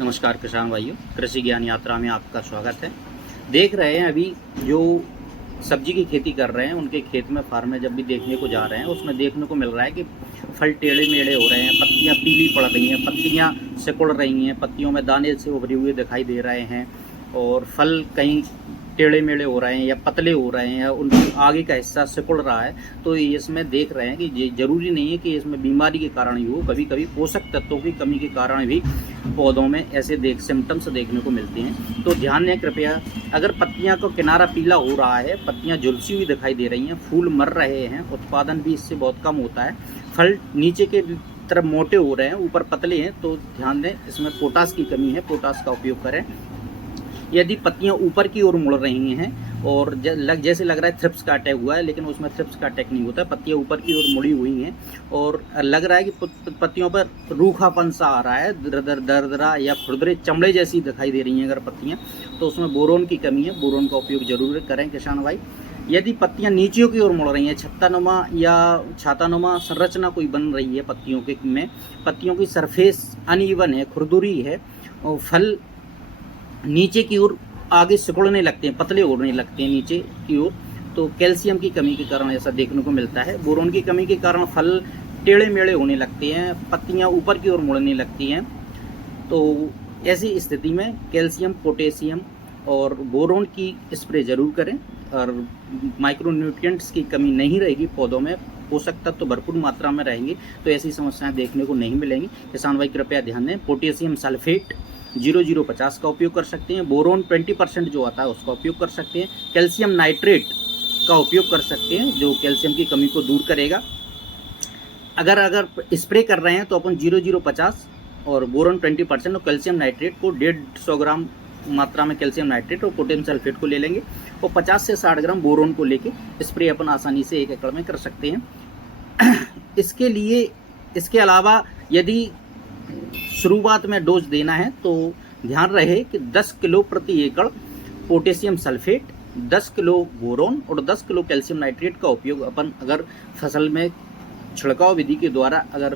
नमस्कार किसान भाइयों, कृषि ज्ञान यात्रा में आपका स्वागत है। देख रहे हैं अभी जो सब्जी की खेती कर रहे हैं उनके खेत में फार्म में जब भी देखने को जा रहे हैं उसमें देखने को मिल रहा है कि फल टेढ़े मेढ़े हो रहे हैं, पत्तियां पीली पड़ रही हैं, पत्तियां सिकुड़ रही हैं, पत्तियों में दाने से उभरे हुए दिखाई दे रहे हैं और फल कहीं टेढ़े मेढ़े हो रहे हैं या पतले हो रहे हैं या उनके आगे का हिस्सा सिकुड़ रहा है। तो इसमें देख रहे हैं कि ये ज़रूरी नहीं है कि इसमें बीमारी के कारण ही हो, कभी कभी पोषक तत्वों की कमी के कारण भी पौधों में ऐसे सिम्टम्स देखने को मिलते हैं। तो ध्यान दें कृपया, अगर पत्तियां का किनारा पीला हो रहा है, पत्तियां झुलसी हुई दिखाई दे रही हैं, फूल मर रहे हैं, उत्पादन भी इससे बहुत कम होता है, फल नीचे के तरफ मोटे हो रहे हैं, ऊपर पतले हैं, तो ध्यान दें इसमें पोटास की कमी है, पोटास का उपयोग करें। यदि पत्तियां ऊपर की ओर मुड़ रही हैं और जैसे लग रहा है थ्रिप्स का अटैक हुआ है, लेकिन उसमें थ्रिप्स का अटैक नहीं होता, पत्तियां ऊपर की ओर मुड़ी हुई हैं और लग रहा है कि पत्तियों पर रूखापन सा आ रहा है, दरदरा या खुरदरे चमड़े जैसी दिखाई दे रही हैं अगर पत्तियां, तो उसमें बोरोन की कमी है। बोरोन का उपयोग जरूर करें किसान भाई। यदि पत्तियां नीचे की ओर मुड़ रही हैं, छत्तानुमा या छातानुमा संरचना कोई बन रही है पत्तियों के में, पत्तियों की सरफेस अनइवन है, खुरदुरी है और फल नीचे की ओर आगे सिकुड़ने लगते हैं, पतले होने लगते हैं नीचे की ओर, तो कैल्शियम की कमी के कारण ऐसा देखने को मिलता है। बोरोन की कमी के कारण फल टेढ़े मेढ़े होने लगते हैं, पत्तियां ऊपर की ओर मुड़ने लगती हैं। तो ऐसी स्थिति में कैल्शियम, पोटेशियम और बोरोन की स्प्रे जरूर करें और माइक्रोन्यूट्रिएंट्स की कमी नहीं रहेगी, पौधों में पोषक तत्व तो भरपूर मात्रा में रहेंगे, तो ऐसी समस्याएं देखने को नहीं मिलेंगी। किसान भाई कृपया ध्यान दें, पोटेशियम सल्फेट 0050 का उपयोग कर सकते हैं, बोरोन 20% जो आता है उसका उपयोग कर सकते हैं, कैल्शियम नाइट्रेट का उपयोग कर सकते हैं जो कैल्शियम की कमी को दूर करेगा। अगर स्प्रे कर रहे हैं तो अपन 0050 और बोरोन 20% और कैल्शियम नाइट्रेट को 150 ग्राम मात्रा में कैल्शियम नाइट्रेट और पोटेशियम सल्फेट को ले लेंगे और 50 से 60 ग्राम बोरोन को लेके स्प्रे अपन आसानी से 1 एकड़ में कर सकते हैं। इसके अलावा यदि शुरुआत में डोज देना है तो ध्यान रहे कि 10 किलो प्रति एकड़ पोटेशियम सल्फेट, 10 किलो बोरोन और 10 किलो कैल्शियम नाइट्रेट का उपयोग अपन अगर फसल में छिड़काव विधि के द्वारा अगर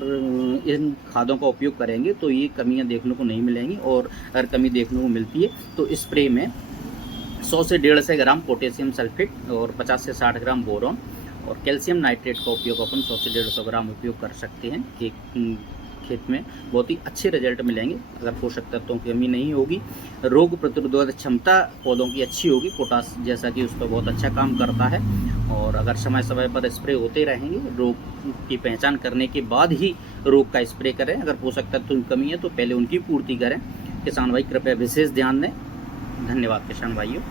इन खादों का उपयोग करेंगे तो ये कमियां देखने को नहीं मिलेंगी। और अगर कमी देखने को मिलती है तो स्प्रे में 100 से 150 ग्राम पोटेशियम सल्फेट और 50 से 60 ग्राम बोरोन और कैल्शियम नाइट्रेट का उपयोग अपन 100 से 150 ग्राम उपयोग कर सकते हैं। एक खेत में बहुत ही अच्छे रिजल्ट मिलेंगे अगर पोषक तत्वों की कमी नहीं होगी, रोग प्रतिरोधक क्षमता पौधों की अच्छी होगी, पोटास जैसा कि उस पर बहुत अच्छा काम करता है। और अगर समय समय पर स्प्रे होते रहेंगे, रोग की पहचान करने के बाद ही रोग का स्प्रे करें। अगर पोषक तत्वों की कमी है तो पहले उनकी पूर्ति करें। किसान भाई कृपया विशेष ध्यान दें। धन्यवाद किसान भाइयों।